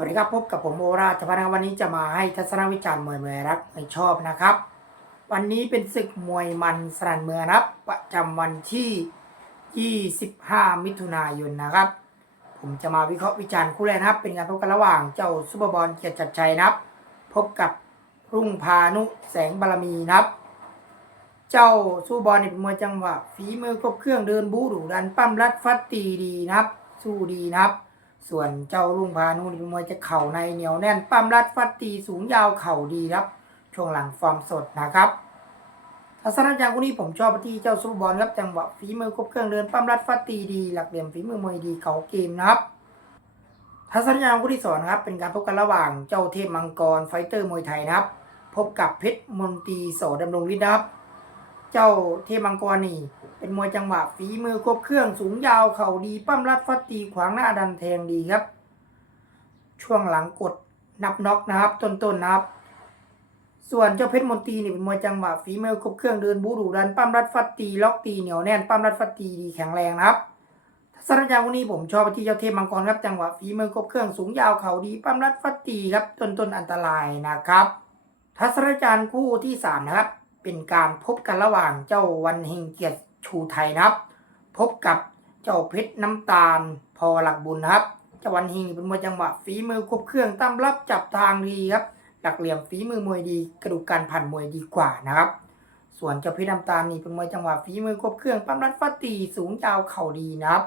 วัสดีครับพบกับผมโอราชพัฒน์วันนี้จะมาให้ทัศนวิจารณ์มวยมวยรักไม่ชอบนะครับ วันนี้เป็นศึกมวยมันสรันเมืองครับ ประจำวันที่ 25 มิถุนายนนะครับ ผมจะมาวิเคราะห์วิจารณ์คู่แรกนะครับ เป็นการพบกันระหว่างเจ้าซุปเปอร์บอลเกียรติจัดชัยนะครับ พบกับรุ่งพานุแสงบารมีนะครับ เจ้าสู้บอลเนี่ยเป็นมวยจังหวะฝีมือครบเครื่องเดินบูดุดันปั้มรัดฟัดตีดีนะครับ สู้ดีนะครับ ส่วนเจ้ารุ่งพานุนี่นมวยจะเข่าในเหนียวแน่นปั้มรัดฟัดตีสูงยาวเข่าดีครับ ช่วงหลังฟอร์มสดนะครับทัศนคติคู่นี้ผมชอบที่เจ้าซุปเปอร์บอลครับจังหวะฝีมือครบเครื่องเดินปั้มรัดฟัดตีดีหลักเหลี่ยมฝีมือมวยดีเข่าเกมนะครับทัศนคติคู่ที่สองนครับ เป็นการพบกันระหว่างเจ้าเทพมังกรไฟเตอร์มวยไทยนะครับ พบกับเพชรมนตรีโสดำรงฤทธิ์นะครับ เจ้าเทพมังกรนี่ เป็นมวยจังหวะฝีมือครบเครื่องสูงยาวเข่าดีปั้มรัดฟัดตีขวางหน้าดันแทงดีครับ ช่วงหลังกดนับน็อกนะครับ ต้นๆนะครับ ส่วนเจ้าเพชรมนตรีนี่เป็นมวยจังหวะฝีมือครบเครื่องเดินบูดุดันปั้มรัดฟัดตีล็อกตีเหนียวแน่นปั้มรัดฟัดตีดีแข็งแรงนะครับทัศนคติวันนี้ผมชอบไปที่เจ้าเทพมังกรครับจังหวะฝีมือครบเครื่องสูงยาวเข่าดีปั้มรัดฟัดตีครับต้นอันตรายนะครับ ทัศนคติคู่ที่สามนะครับ เป็นการพบกันระหว่างเจ้าวันเฮงเกียรติชูไทยนะครับ พบกับเจ้าเพชรน้ำตาลพอหลักบุญนะครับเจ้าวันเฮงเป็นมวยจังหวะฝีมือครบเครื่องตั้มรับจับทางดีครับ หลักเหลี่ยมฝีมือมวยดี กระดูกการผ่านมวยดีกว่านะครับ ส่วนเจ้าเพชรน้ำตาลนี่เป็นมวยจังหวะฝีมือครบเครื่องปั้มรัดฟัดตีสูงยาวเข่าดีนะครับ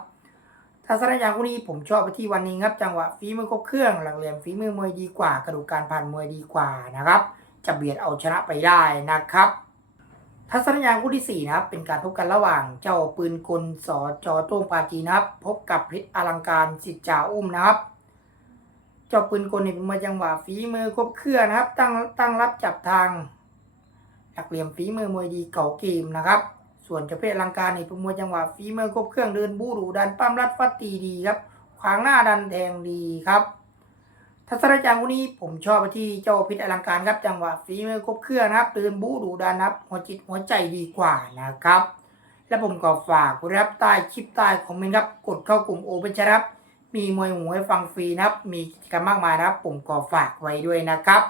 ทัศนคติคู่นี้ผมชอบไปที่วันนี้ครับจังหวะฝีมือครบเครื่องหลักเหลี่ยมฝีมือมวยดีกว่า กระดูกการผ่านมวยดีกว่านะครับ จะเบียดเอาชนะไปได้นะครับ ทัศนยางคู่ที่ 4 นะครับ เป็นการพบกันระหว่างเจ้าปืนกลสอจอต้งปาจีนะครับ พบกับเพชรอลังการสิทธิ์จ่าอุ้มนะครับ เจ้าปืนกลนี่เป็นมวยจังหวะฝีมือครบเครื่องนะครับ ตั้งตั้งรับจับทางหลักเหลี่ยมฝีมือมวยดีเก่าเกมนะครับ ส่วนเจ้าเพชรอลังการนี่เป็นมวยจังหวะฝีมือครบเครื่องเดินบูดูดันปั้มรัดฟัดตีดีครับขวางหน้าดันแทงดีครับ ทัศนจารย์วันนี้ผมชอบไปที่เจ้าพิษอลังการครับ จังหวะฝีมือครบเครื่องนะครับตื่นบู๊ดูดานครับ หัวจิตหัวใจดีกว่านะครับ และผมก็ฝากรับใต้คลิปใต้คอมเมนต์ครับ กดเข้ากลุ่มโอเป็นชรับ มีมวยหมูให้ฟังฟรีนะครับ มีกิจกรรมมากมายนะครับ ผมก็ฝากไว้ด้วยนะครับ